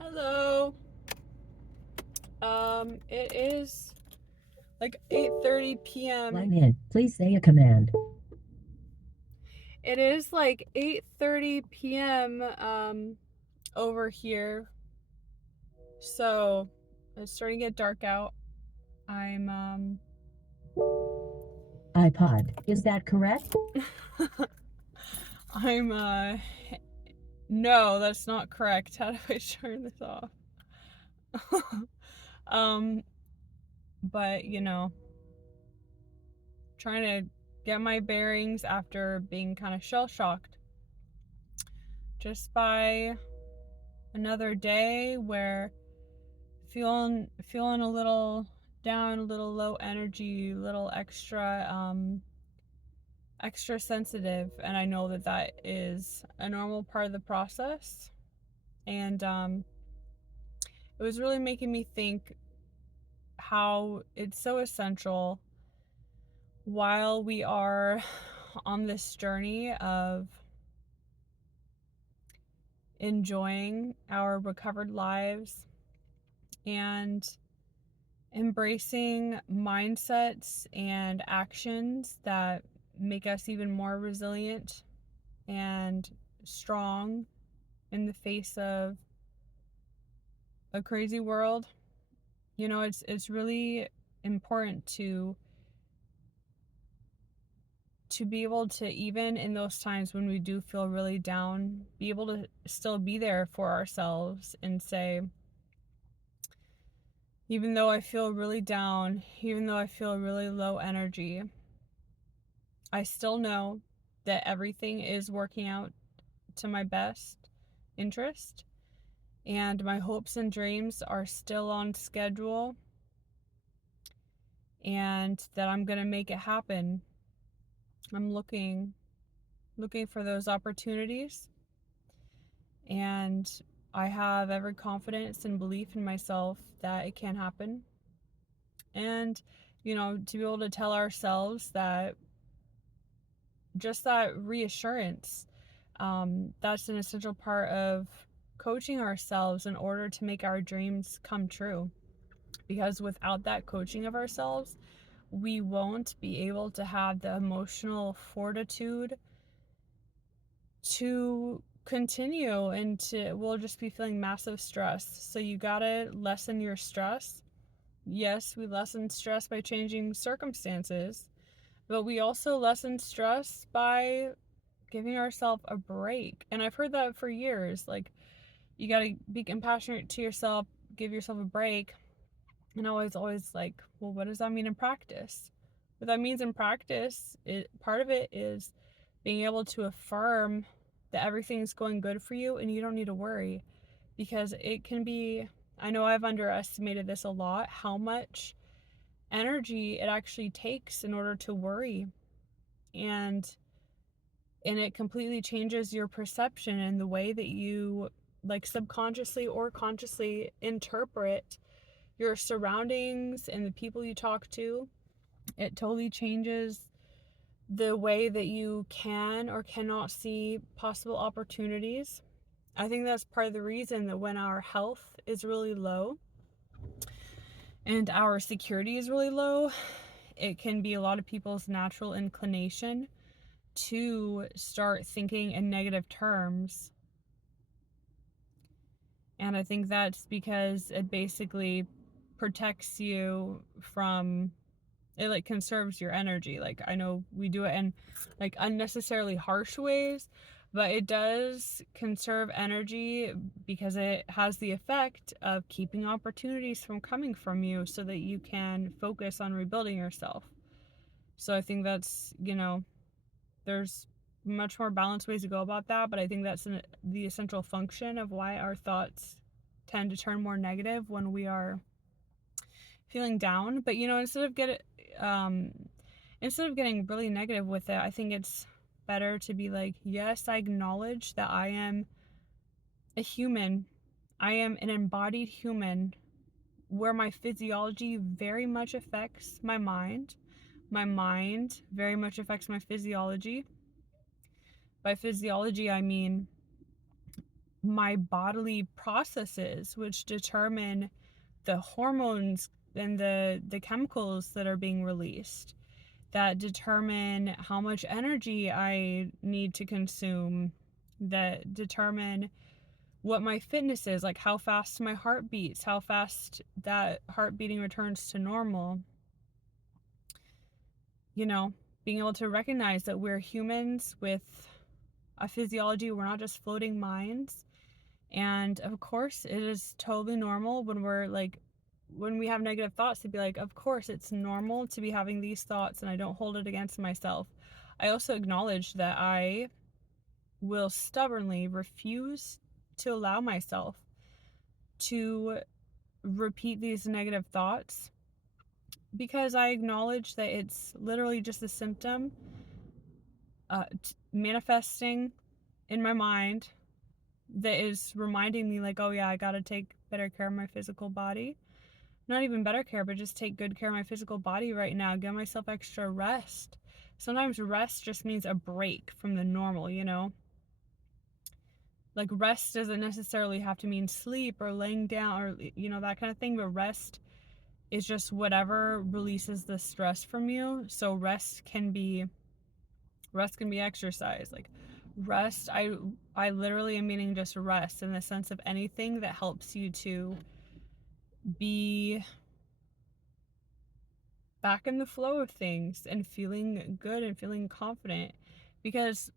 Hello. It is like 8:30 p.m. Line in. Please say a command. It is like 8:30 p.m. over here. So it's starting to get dark out. I'm iPod. Is that correct? I'm no, that's not correct. How do I turn this off? um but trying to get my bearings after being kind of shell shocked just by another day where feeling a little down, a little low energy, a little extra sensitive, and I know that that is a normal part of the process. And it was really making me think how it's so essential while we are on this journey of enjoying our recovered lives and embracing mindsets and actions that make us even more resilient and strong in the face of a crazy world. It's really important to be able to, even in those times when we do feel really down, be able to still be there for ourselves and say, even though I feel really down, even though I feel really low energy, I still know that everything is working out to my best interest, and my hopes and dreams are still on schedule, and that I'm going to make it happen. I'm looking for those opportunities, and I have every confidence and belief in myself that it can happen. And to be able to tell ourselves that, just that reassurance, that's an essential part of coaching ourselves in order to make our dreams come true. Because without that coaching of ourselves, we won't be able to have the emotional fortitude to continue, and we'll just be feeling massive stress. So you gotta lessen your stress. Yes, we lessen stress by changing circumstances, but we also lessen stress by giving ourselves a break. And I've heard that for years. Like, you gotta be compassionate to yourself, give yourself a break. And I was always like, well, what does that mean in practice? What that means in practice, part of it is being able to affirm that everything's going good for you and you don't need to worry. Because it can be, I know I've underestimated this a lot, how much energy it actually takes in order to worry. And it completely changes your perception and the way that you, like, subconsciously or consciously interpret your surroundings and the people you talk to. It totally changes the way that you can or cannot see possible opportunities. I think that's part of the reason that when our health is really low and our security is really low, it can be a lot of people's natural inclination to start thinking in negative terms. And I think that's because it basically protects you from, it like conserves your energy. Like, I know we do it in like unnecessarily harsh ways, but it does conserve energy because it has the effect of keeping opportunities from coming from you so that you can focus on rebuilding yourself. So I think that's, there's much more balanced ways to go about that, but I think that's the essential function of why our thoughts tend to turn more negative when we are feeling down. But um, instead of getting really negative with it, I think it's better to be like, yes, I acknowledge that I am a human. I am an embodied human where my physiology very much affects my mind. My mind very much affects my physiology. By physiology, I mean my bodily processes, which determine the hormones and the chemicals that are being released, that determine how much energy I need to consume, that determine what my fitness is, like how fast my heart beats, how fast that heart beating returns to normal. You know, being able to recognize that we're humans with a physiology, we're not just floating minds. And of course, it is totally normal when we have negative thoughts to be like, of course, it's normal to be having these thoughts, and I don't hold it against myself. I also acknowledge that I will stubbornly refuse to allow myself to repeat these negative thoughts, because I acknowledge that it's literally just a symptom manifesting in my mind that is reminding me, like, oh yeah, I gotta take better care of my physical body. Not even better care, but just take good care of my physical body right now. Give myself extra rest. Sometimes rest just means a break from the normal, you know? Like, rest doesn't necessarily have to mean sleep or laying down or, you know, that kind of thing, but rest is just whatever releases the stress from you. So rest can be exercise. Like, rest, I literally am meaning just rest in the sense of anything that helps you to be back in the flow of things and feeling good and feeling confident. Because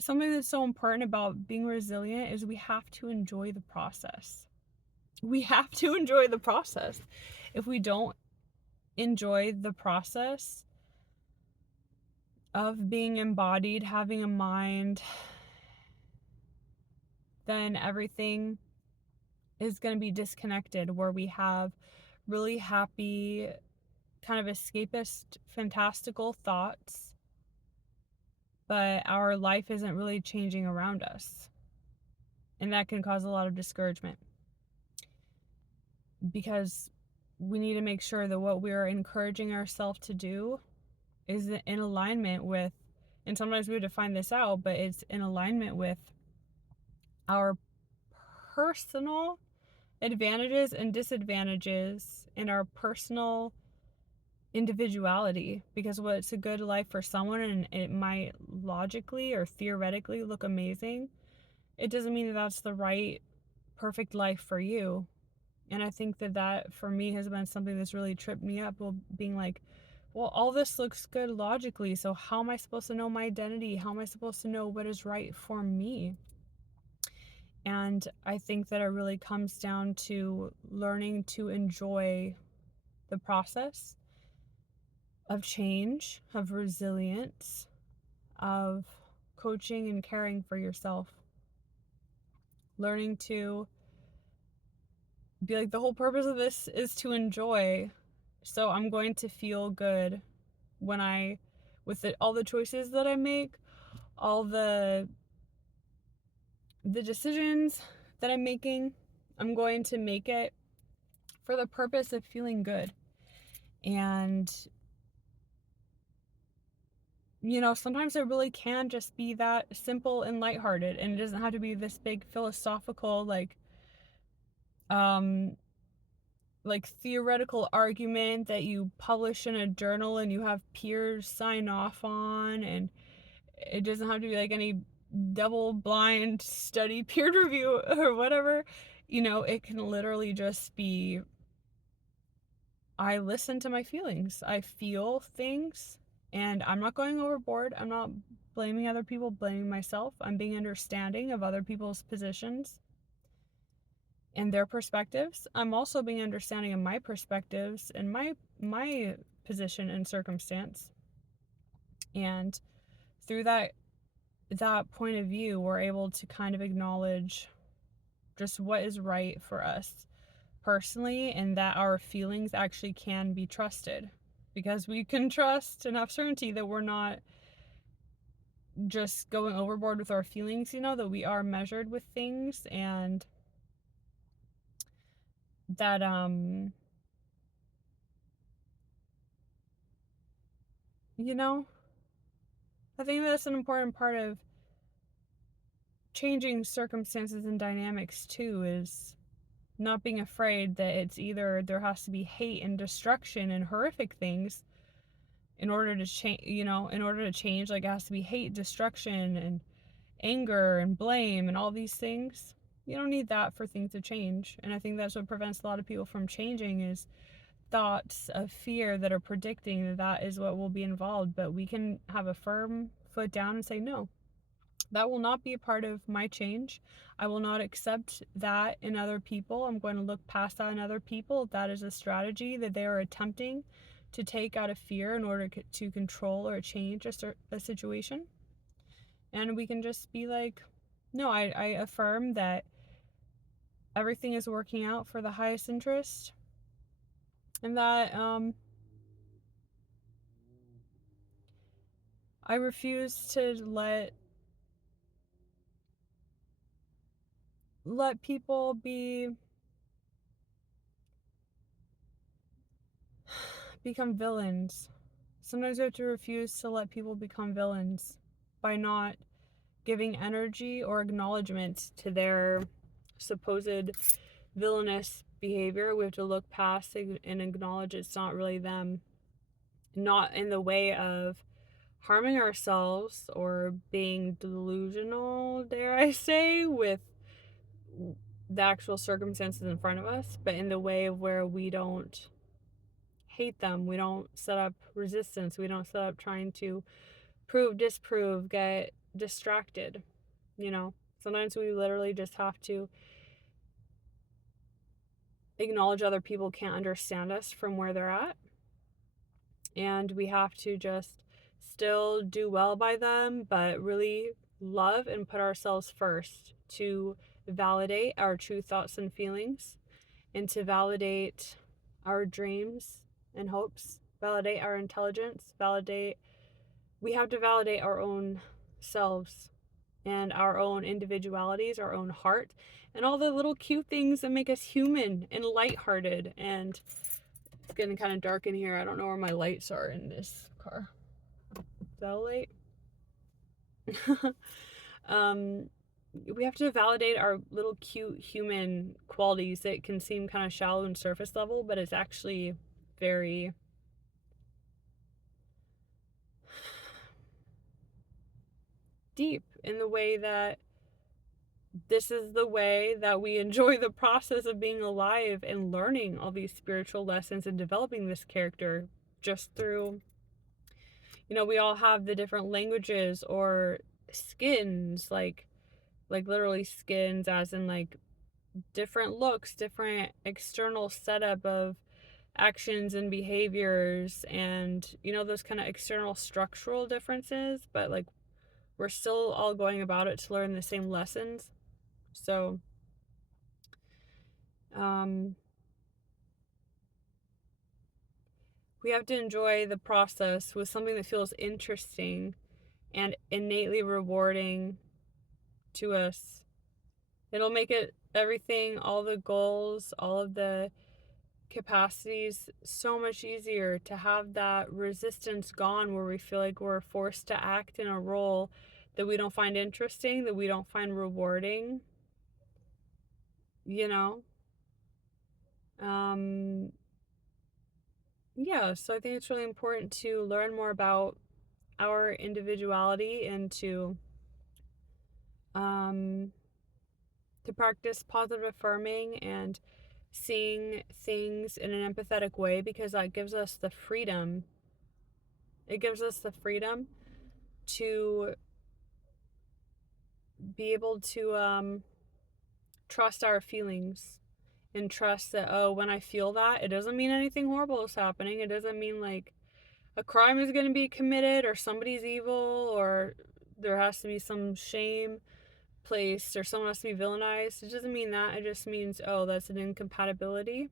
something that's so important about being resilient is we have to enjoy the process. We have to enjoy the process. If we don't enjoy the process of being embodied, having a mind, then everything is going to be disconnected, where we have really happy, kind of escapist, fantastical thoughts, but our life isn't really changing around us. And that can cause a lot of discouragement, because we need to make sure that what we're encouraging ourselves to do is in alignment with, and sometimes we have to find this out, but it's in alignment with our personal advantages and disadvantages and our personal individuality. Because what's a good life for someone, and it might logically or theoretically look amazing, it doesn't mean that that's the right perfect life for you. And I think that for me has been something that's really tripped me up, being like, well, all this looks good logically, so how am I supposed to know my identity? How am I supposed to know what is right for me? And I think that it really comes down to learning to enjoy the process of change, of resilience, of coaching and caring for yourself. Learning to be like, the whole purpose of this is to enjoy. So I'm going to feel good with all the choices that I make, all the decisions that I'm making. I'm going to make it for the purpose of feeling good. And you know, sometimes it really can just be that simple and lighthearted, and it doesn't have to be this big philosophical, um theoretical argument that you publish in a journal and you have peers sign off on. And it doesn't have to be like any double blind study peer review or whatever. You know, it can literally just be, I listen to my feelings, I feel things, and I'm not going overboard. I'm not blaming other people, blaming myself. I'm being understanding of other people's positions and their perspectives. I'm also being understanding of my perspectives and my position and circumstance. And through that point of view, we're able to kind of acknowledge just what is right for us personally, and that our feelings actually can be trusted, because we can trust and have certainty that we're not just going overboard with our feelings, you know, that we are measured with things. And that you know, I think that's an important part of changing circumstances and dynamics too is not being afraid that it's either there has to be hate and destruction and horrific things in order to change, in order to change, like it has to be hate, destruction, and anger and blame and all these things. You don't need that for things to change. And I think that's what prevents a lot of people from changing is thoughts of fear that are predicting that that is what will be involved. But we can have a firm foot down and say, no, that will not be a part of my change. I will not accept that in other people. I'm going to look past that in other people. If that is a strategy that they are attempting to take out of fear in order to control or change a situation. And we can just be like, no, I affirm that everything is working out for the highest interest, and that I refuse to let people become villains. Sometimes we have to refuse to let people become villains by not giving energy or acknowledgement to their supposed villainous behavior. We have to look past and acknowledge it's not really them. Not in the way of harming ourselves or being delusional, dare I say, with the actual circumstances in front of us, but in the way of where we don't hate them. We don't set up resistance. We don't set up trying to prove, disprove, get distracted. Sometimes we literally just have to acknowledge other people can't understand us from where they're at. And we have to just still do well by them, but really love and put ourselves first to validate our true thoughts and feelings and to validate our dreams and hopes, validate our intelligence, we have to validate our own selves and our own individualities, our own heart, and all the little cute things that make us human and lighthearted. And it's getting kind of dark in here. I don't know where my lights are in this car. Is that a light? We have to validate our little cute human qualities that can seem kind of shallow and surface level, but it's actually very deep in the way that this is the way that we enjoy the process of being alive and learning all these spiritual lessons and developing this character just through, we all have the different languages or skins, like literally skins as in like different looks, different external setup of actions and behaviors and, those kind of external structural differences, but like we're still all going about it to learn the same lessons. So, we have to enjoy the process with something that feels interesting and innately rewarding to us. It'll make it everything, all the goals, all of the capacities so much easier to have that resistance gone where we feel like we're forced to act in a role that we don't find interesting, that we don't find rewarding, you know? Yeah, so I think it's really important to learn more about our individuality and to practice positive affirming and seeing things in an empathetic way, because that gives us the freedom. It gives us the freedom to be able to trust our feelings and trust that, oh, when I feel that, it doesn't mean anything horrible is happening. It doesn't mean like a crime is going to be committed or somebody's evil or there has to be some shame placed or someone has to be villainized. It doesn't mean that. It just means, oh, that's an incompatibility.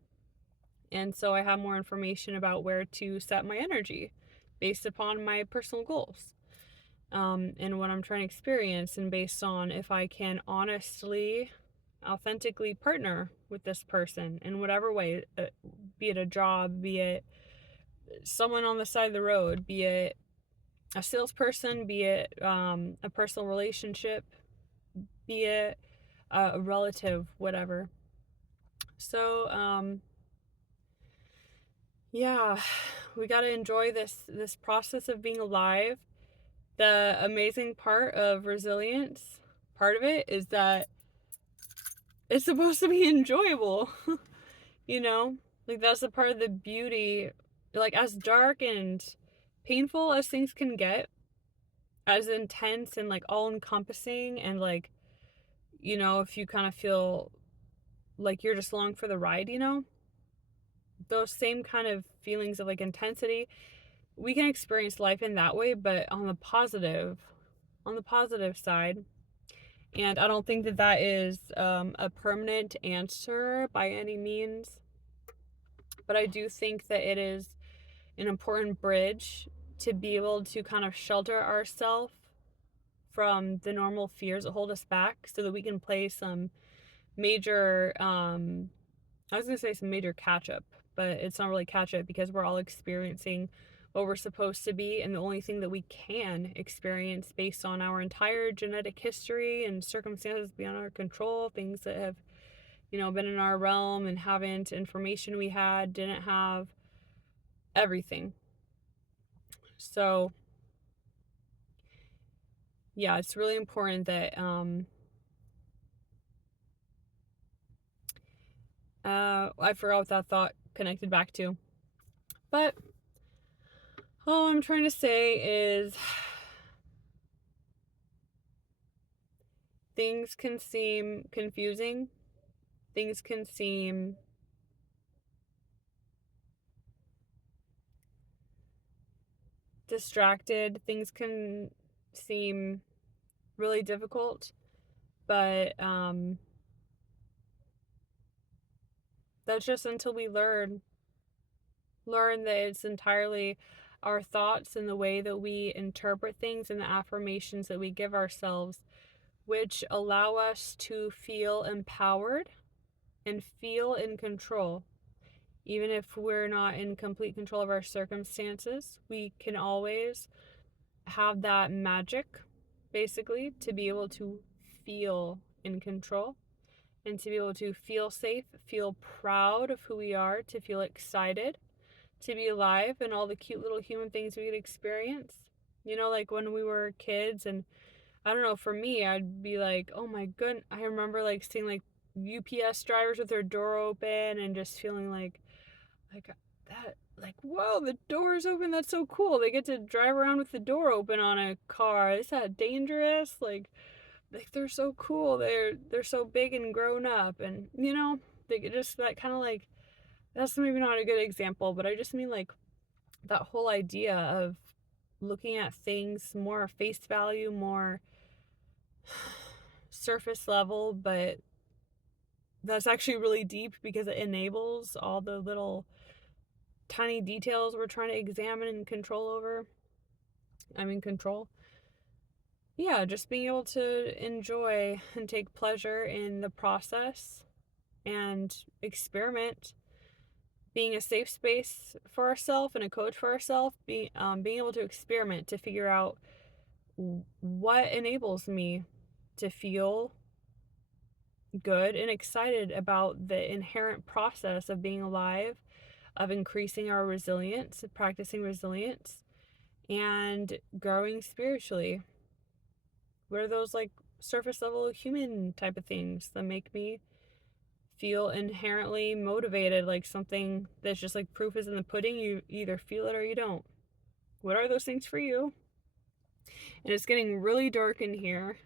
And so I have more information about where to set my energy based upon my personal goals, and what I'm trying to experience, and based on if I can honestly, authentically partner with this person in whatever way, be it a job, be it someone on the side of the road, be it a salesperson, be it a personal relationship, be it a relative, whatever. So, yeah, we got to enjoy this process of being alive. The amazing part of resilience, part of it is that it's supposed to be enjoyable, you know? Like that's the part of the beauty. Like as dark and painful as things can get, as intense and like all encompassing and like, if you kind of feel like you're just along for the ride, those same kind of feelings of like intensity, we can experience life in that way, but on the positive side. And I don't think that that is a permanent answer by any means, but I do think that it is an important bridge to be able to kind of shelter ourselves from the normal fears that hold us back so that we can play some major I was going to say some major catch up, but it's not really catch up because we're all experiencing what we're supposed to be, and the only thing that we can experience based on our entire genetic history and circumstances beyond our control, things that have, been in our realm and haven't, information we had, didn't have, everything. So, yeah, it's really important that I forgot what that thought connected back to. But all I'm trying to say is things can seem confusing. Things can seem distracted. Things can seem really difficult. But that's just until we learn that it's entirely our thoughts and the way that we interpret things and the affirmations that we give ourselves, which allow us to feel empowered and feel in control. Even if we're not in complete control of our circumstances, we can always have that magic, basically, to be able to feel in control and to be able to feel safe, feel proud of who we are, to feel excited to be alive and all the cute little human things we could experience. Like when we were kids, and I don't know, for me, I'd be like, oh my goodness. I remember like seeing like UPS drivers with their door open and just feeling like that, like, whoa, the door's open. That's so cool. They get to drive around with the door open on a car. Is that dangerous? Like they're so cool. They're so big and grown up, and they just that kind of like, that's maybe not a good example, but I just mean like that whole idea of looking at things more face value, more surface level, but that's actually really deep because it enables all the little tiny details we're trying to examine and control over. I mean, control. Yeah, just being able to enjoy and take pleasure in the process and experiment, being a safe space for ourselves and a coach for ourselves, being able to experiment to figure out what enables me to feel good and excited about the inherent process of being alive, of increasing our resilience, practicing resilience, and growing spiritually. What are those like surface level human type of things that make me feel inherently motivated, like something that's just like proof is in the pudding? You either feel it or you don't. What are those things for you? And it's getting really dark in here.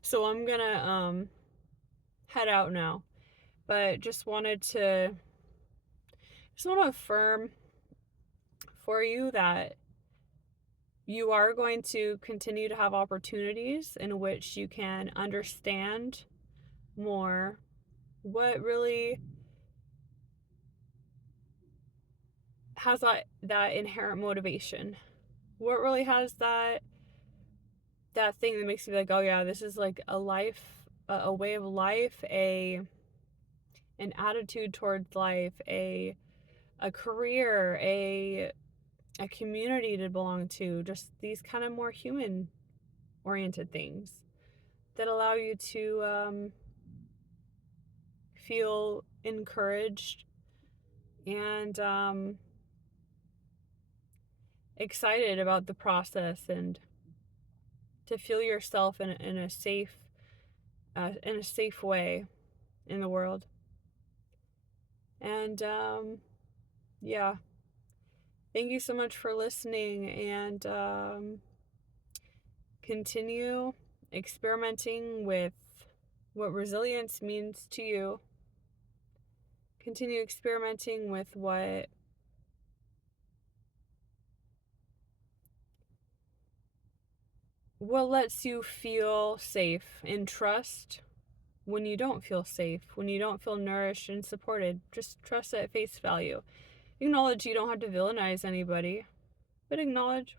So I'm gonna head out now. But just want to affirm for you that you are going to continue to have opportunities in which you can understand more what really has that inherent motivation. What really has that thing that makes you like, oh yeah, this is like a life, a way of life, an attitude towards life, a career, a community to belong to, just these kind of more human oriented things. that allow you to feel encouraged and excited about the process, and to feel yourself in a safe way in the world. And yeah, thank you so much for listening, and continue experimenting with what resilience means to you. Continue experimenting with what lets you feel safe and trust when you don't feel safe, when you don't feel nourished and supported. Just trust at face value. Acknowledge you don't have to villainize anybody, but acknowledge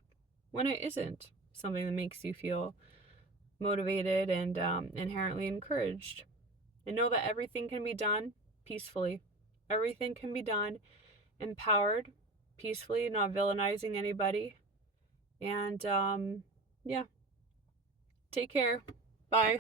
when it isn't something that makes you feel motivated and inherently encouraged. And know that everything can be done peacefully. Everything can be done empowered, peacefully, not villainizing anybody. And yeah, take care. Bye.